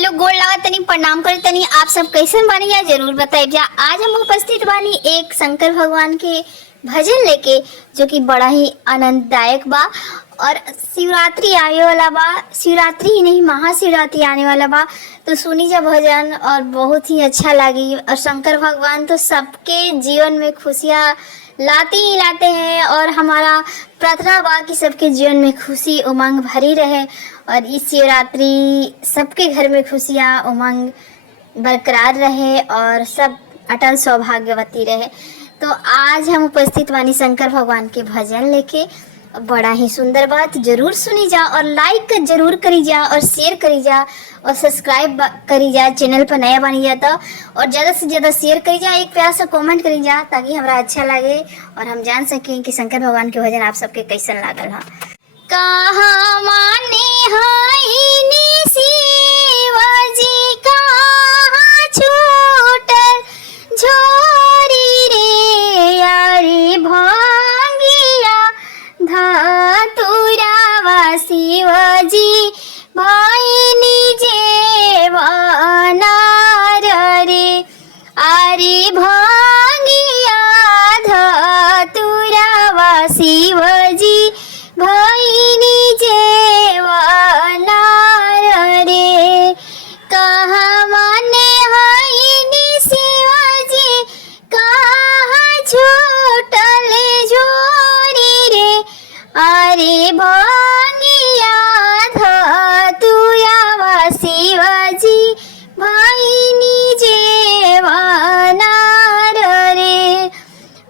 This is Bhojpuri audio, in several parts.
हेलो, गोड़ लागत तनी, प्रणाम करे तनी। आप सब कैसन बानी या जरूर बताइए। आज हम उपस्थित बानी एक शंकर भगवान के भजन लेके, जो कि बड़ा ही आनंददायक बा। और शिवरात्रि आने वाला बा, शिवरात्रि ही नहीं महाशिवरात्रि आने वाला बा, तो सुनी जा भजन और बहुत ही अच्छा लगी। और शंकर भगवान तो सबके जीवन में खुशियाँ लाते ही लाते हैं, और हमारा प्रार्थना बा कि सबके जीवन में खुशी उमंग भरी रहे, और इस शिवरात्रि सबके घर में खुशियाँ उमंग बरकरार रहे और सब अटल सौभाग्यवती रहे। तो आज हम उपस्थित बानी शंकर भगवान के भजन लेके। बड़ा ही सुंदर बात, जरूर सुनी जा और लाइक जरूर करी जा और शेयर करी जा और सब्सक्राइब करी जा। चैनल पर नया बनी जा तो और ज़्यादा से ज़्यादा शेयर करी जा, एक प्यार सा कमेंट करी जा, ताकि हमरा अच्छा लगे और हम जान सकें कि शंकर भगवान के भजन आप सबके कैसन लागल है। कहाँ माने हाइनी शिवाजी कहाँ छूटल झोरी रे, यारी भांगिया धतुरावा शिवाजी भाइनी जेवानार रे, आरे भांगिया धतुरावा शिवाजी भाइनी जेवानार रे। कहाँ माने हाइनी शिवाजी कहाँ छूटल झोरी रे, आरे भांगिया धतुरावा शिवाजी भाइनी जेवानार रे।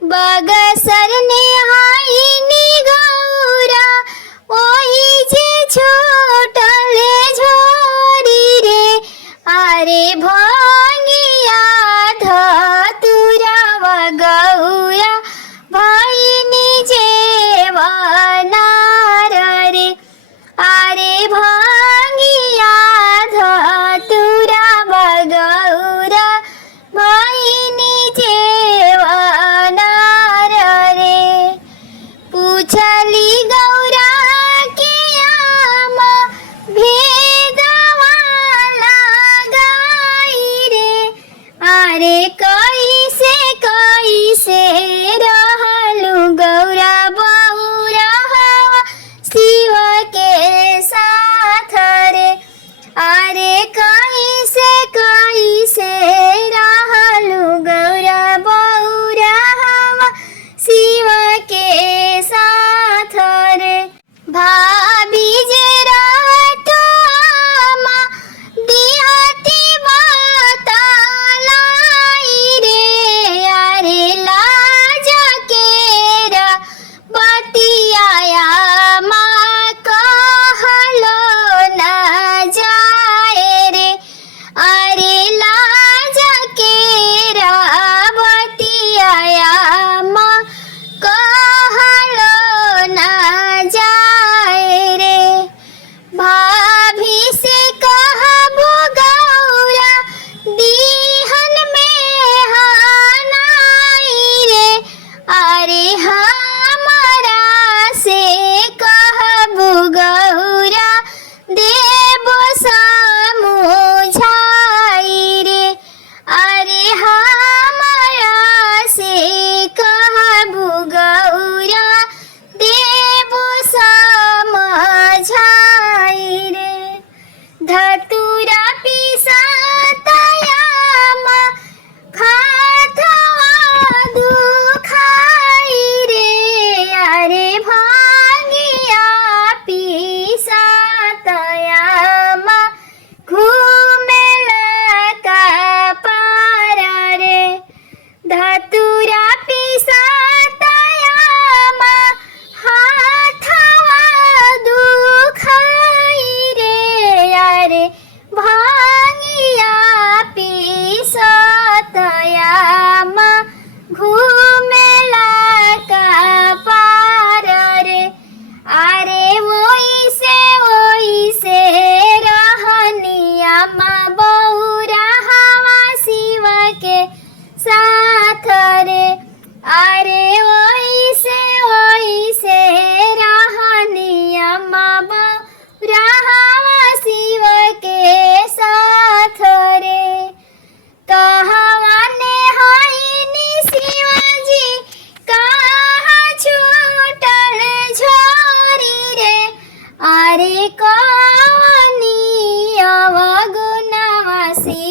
बगसर ने हाइनी गौरा ओही जे छूटल झोरी रे, आरे भांगिया धतुरावा गौरा भाइनी जेवानार रे, आरे भांगिया धतुरावा गौरा भाइनी जेवानार रे। पूछली गौरा के आमा भेदवा लगाई रे, आरे कैसे कैसे रहलू गौरा बौरा शिव के साथ रे, आरे कैसे कैसे रहलू गौरा बौरा शिव के साथ रे। भाभी जे रहतो आमा दिहती बतालाई रे, आरे लाज केरा बतियाया माँ कहलो ना जाए रे, आरे लाज केरा बतियाया माँ कहलो ना जाए रे। भाभी से कहबो गौरा दीहन में हानाई रे, आरे हमारा से कहबो गौरा देबो समुझाई रे, आरे हमारा से कहबो गौरा देबो समझाई रे। धतूरा पिसतयामा खाथवा दुखाई रे, आरे भांगिया पिसतयामा घूमेला का पार रे। धतूरा पिसतयामा हाथवा दुखाई रे, आरे भांगिया पिसतयामा घूमेला का पार रे, आरे वही से रहनिया माँ बौरा हवा शिव के साथ रे, आरे वही से रहनिया माँ बौरा हवा शिव के साथ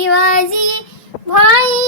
शिवाजी भाई